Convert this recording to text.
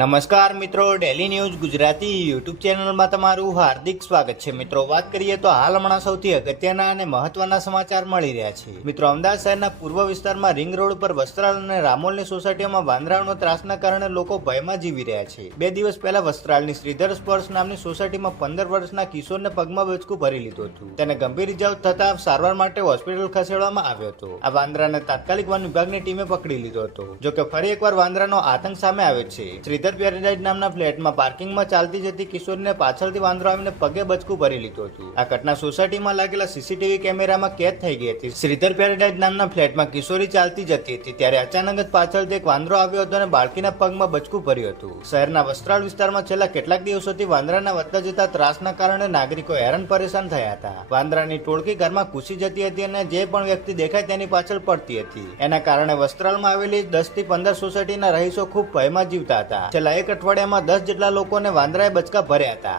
નમસ્કાર મિત્રો, daily news Gujarati YouTube ચેનલમાં તમારું હાર્દિક સ્વાગત છે. મિત્રો, વાત કરીએ તો હાલ હમણાં સૌથી અગત્યના અને મહત્વના સમાચાર મળી રહ્યા છે. મિત્રો, અમદાવાદ શહેરના પૂર્વ વિસ્તારમાં રિંગ રોડ પર વસ્ત્રાલ અને રામોલની સોસાયટીઓમાં વાંદરાઓનો ત્રાસના કારણે લોકો ભયમાં જીવી રહ્યા છે. 2 દિવસ પહેલા વસ્ત્રાલની શ્રીધર સ્પર્શ નામની સોસાયટીમાં 15 વર્ષના કિશોરને પગમાં બચકું ભરી લીધું હતું. તેને ગંભીર ઇજાઓ થતા સારવાર માટે હોસ્પિટલ ખસેડવામાં આવ્યો હતો. આ વાંદરાને તાત્કાલિક વન વિભાગની ટીમે પકડી લીધો હતો. જોકે ફરી એકવાર વાંદરાનો આતંક સામે આવ્યો છે. શ્રીધર પેરેડાઇઝ નામના ફ્લેટમાં પાર્કિંગમાં ચાલતી જતી કિશોરીને પાછળથી વાંદરો આવીને પગે બચકું ભરી લીધું હતું. આ ઘટના સોસાયટીમાં લાગેલા સીસીટીવી કેમેરામાં કેદ થઈ ગઈ હતી. શ્રીધર પેરેડાઇઝ નામના ફ્લેટમાં કિશોરી ચાલતી જતી હતી ત્યારે અચાનક જ પાછળથી એક વાંદરો આવ્યો હતો અને બાળકીના પગમાં બચકું ભર્યું હતું. શહેરના વસ્ત્રાલ વિસ્તારમાં છેલ્લા કેટલાક દિવસોથી વાંદરાના વધતા જતા ત્રાસના કારણે નાગરિકો હેરાન પરેશાન થયા હતા. વાંદરાની ટોળકી ઘરમાં ઘૂસી જતી હતી અને જે પણ વ્યક્તિ દેખાય તેની પાછળ પડતી હતી. એના કારણે વસ્ત્રાલમાં આવેલી 10 થી 15 સોસાયટીના રહીશો ખૂબ ભયમાં જીવતા હતા. છેલ્લા એક અઠવાડિયામાં 10 જેટલા લોકોને વાંદરાએ બચકા ભર્યા હતા.